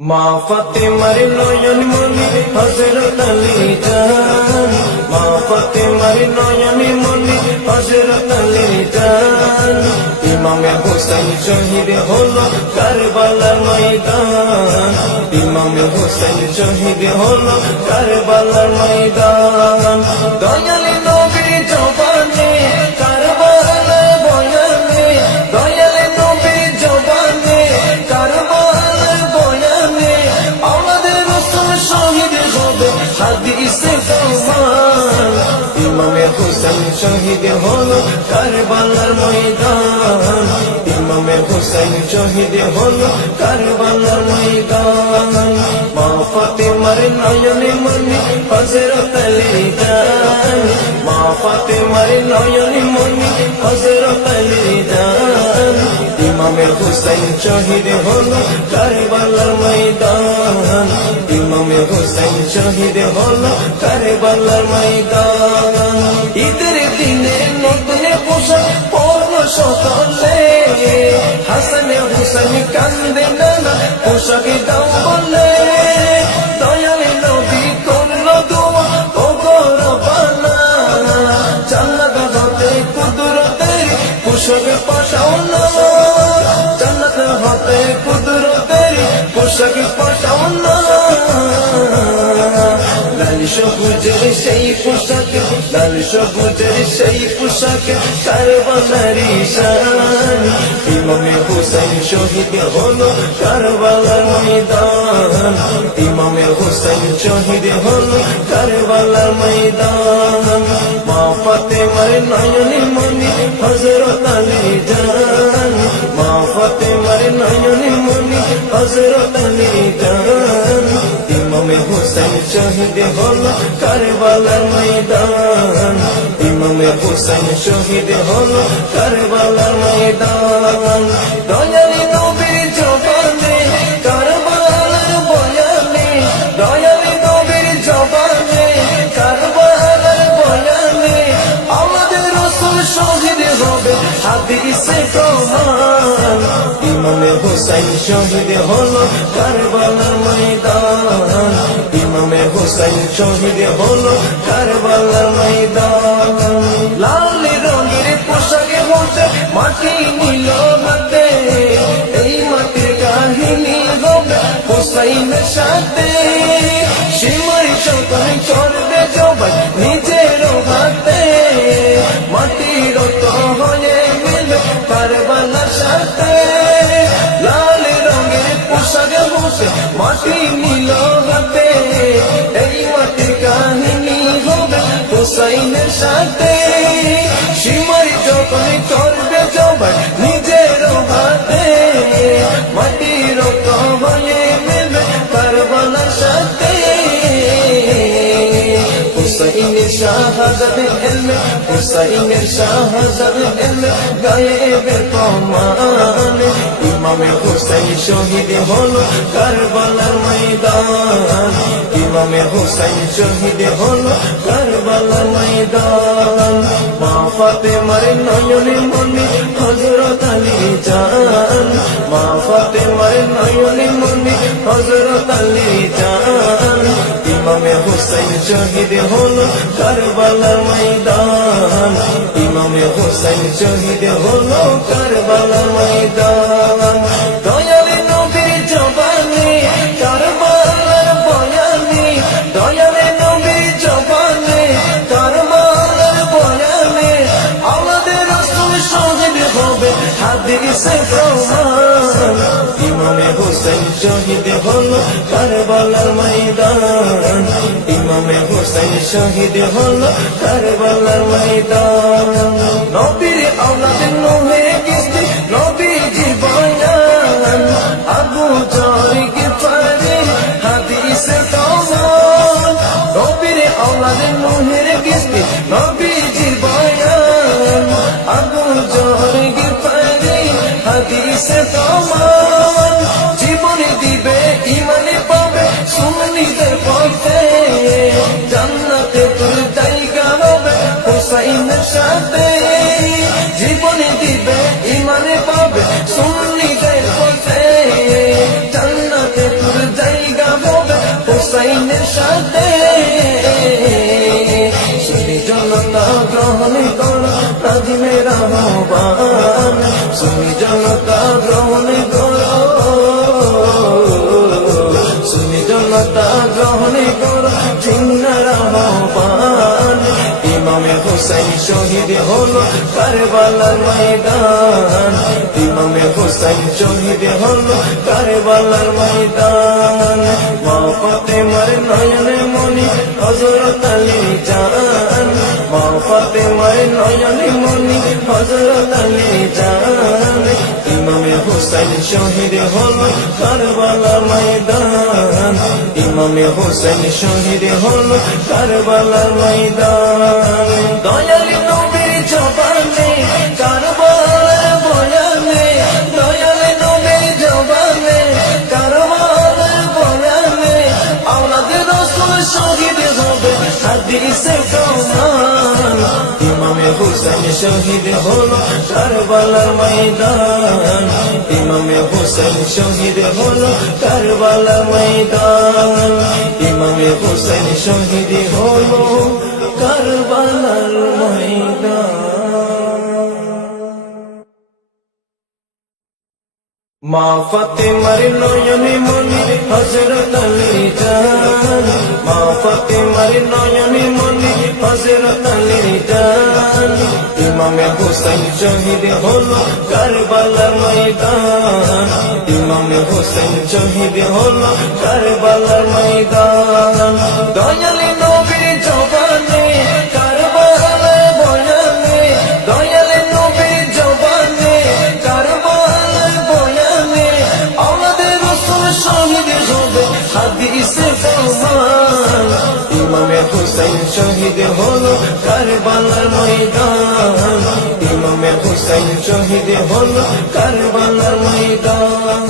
মা ফাতেমার নয়ন মনি হযরত আলী জান, মা ফাতেমার নয়ন মনি হযরত আলী জান। ইমামে হোসেন শহীদ হলো কারবালার ময়দান, ইমামে হোসেন শহীদ হলো কারবালার ময়দান। দয়ালি নবীর জবানে কারবালার বয়ানে, দয়ালি নবীর জবানে কারবালার বয়ানে আমাদের রাসূল শহীদ হবে হাদিসে প্রমাণ। ইমামে হোসেন শহীদ হলো কারবালার ময়দান, ইমামে হোসেন শহীদ হলো কারবালার ময়দান। মা ফাতেমার নয়নে মনি হযরত আলী জান, মা ফাতেমার নয়নে মনি হযরত আলী জান। ইমামে হোসেন শহীদ হলো কারবালার ময়দান, ইমামে হোসেন শহীদ হলো কারবালার ময়দান। ঈদের দিনে নতুন পোশাক পরলো সকলে, হাসান হুসেন কান্দে নানা পোশাক দাও বলে। দয়াল নবী করলো দোয়া ও গো রব্বানা, জান্নাত হতে কুদরতের পোশাক পাঠাও না, জান্নাত হতে কুদরতের পোশাক পাঠাও না। লাল সবুজের সেই পোশাক, লাল সবুজের সেই পোশাক কারবালারি শান। ইমামে হোসেন শহীদ হলো কারবালার ময়দান, ইমামে হোসেন শহীদ হলো কারবালার ময়দান। মা ফাতেমার নয়নে মনি হযরত আলী জান, মা ফাতেমার নয়নে মনি হযরত আলী জান। ইমামে হোসেন শহীদ হলো কারবালার ময়দান, ইমামে হোসেন শহীদ হলো কারবালার ময়দান। দয়ালি নবীর জবানে কারবালার বয়ানে, দয়ালি নবীর জবানে কারবালার বয়ানে আমাদের রাসূল শহীদ হবে হাদিসে প্রমাণ। ইমামে হোসেন শহীদ হলো কারবালার ময়দান, ইমামে হোসেন শহীদ হলো কারবালার ময়দান। লাল রঙের পোশাকে বসে মাটি নিল হাতে, এই মাটির কাহিনী হবে হোসাইনের সাথে। সীমার সকল চড়বে জবাই নিজের হাতে, মাটির তো হয়ে মিলে কারবালার সাথে। লাল রঙের পোশাকে বসে মাটি নিল হাতে, এই মাটির কাহিনী হবে হোসাইনের সাথে। সীমার যখন চড়বে জবাই নিজের হাতে, মাটির তো হয়ে মিলবে কারবালার সাথে। হুসাইনের শাহাদাত এলমে, হুসাইনের শাহাদাত এলমে গায়েবে প্রমাণ। ইমামে হোসেন শহীদ হলো কারবালার ময়দান, ইমামে হোসেন শহীদ হলো কারবালার ময়দান। মা ফাতেমার নয়নে মনি হযরত আলী জান, মা ফাতেমার নয়নে মনি হযরত আলী জান। ইমামে হোসেন শহীদ হলো কারবালার ময়দান, ইমামে হোসেন শহীদ হলো কারবালার ময়দান। দয়ালি নবীর জবানে কারবালার বয়ানে, দয়ালি নবীর জবানে কারবালার বয়ানে আমাদের রাসূল শহীদ হবে হাদিসে প্রমাণ। ইমামে হোসেন শহীদ হলো কারবালার ময়দান, ইমামে হোসেন শহীদ হলো কারবালার ময়দান। নবীর আওলাদ নূহে কিস্তি নবীজির বয়ান, আবু জর গিফারি হাদিসে প্রমাণ। নবীর আওলাদ নূহের কিস্তি নবীজির বয়ান, আবু জর গিফারি হাদিসে প্রমাণ। জীবন দিবে ইমানে পাবে সুন্নিদের পথে, জান্নাতে তোর জায়গা হবে হোসাইনের সাথে। জীবন দিবে ইমানে পাবে সুন্নিদের পথে, তোর জায়গা হবে হুসাইনের সাথে। শুনি জনতা গ্রহণ করো নাজিমের আহ্বান, শুনি জনতা গ্রহণ করো, শুনি জনতা গ্রহণ করো জিন্নার আহ্বান। ইমামে হুসাইন শহীদ হলো কারবালার ময়দান, ইমামে হুসাইন শহীদ হলো কারবালার ময়দান। মা ফাতেমার নয়নে মনি হযরত আলী জান, মা ফাতেমার নয়নে মনি হযরত আলী জান। ইমামে হুসাইন শহীদ হলো কারবালার ময়দান, ইমামে হুসাইন শহীদ হলো কারবালার ময়দান। দয়ালি নবীর জবানে কারবালার বয়ানে, দয়ালি নবীর জবানে কারবালার বয়ানে আওলাদ রাসূল শহীদ হবে হাদিসে প্রমাণ। ইমামে হুসাইন শহীদ হলো কারবালার ময়দান, ইমামে হুসাইন শহীদ হলো কারবালার ময়দান, ইমামে হুসাইন শহীদ হলো কারবালার ময়দান। মা ফাতেমার নয়নে মনি হযরত আলী জান, মা ফাতেমার নয়নে মনি হযরত আলী জান। ইমামে হুসাইন শহীদ হলো কারবালার ময়দান, ইমামে হুসাইন শহীদ হলো কারবালার ময়দান। দয়ালি নবীর জবানে কারবালার বয়ানে, দয়ালি নবীর জবানে কারবালার বয়ানে আওলাদ রাসূল শহীদ হবে হাদিসে প্রমাণ। ইমামে হুসাইন শহীদ হলো কারবালার ময়দান, ইমামে হুসাইন শহীদ হলো কারবালার ময়দান।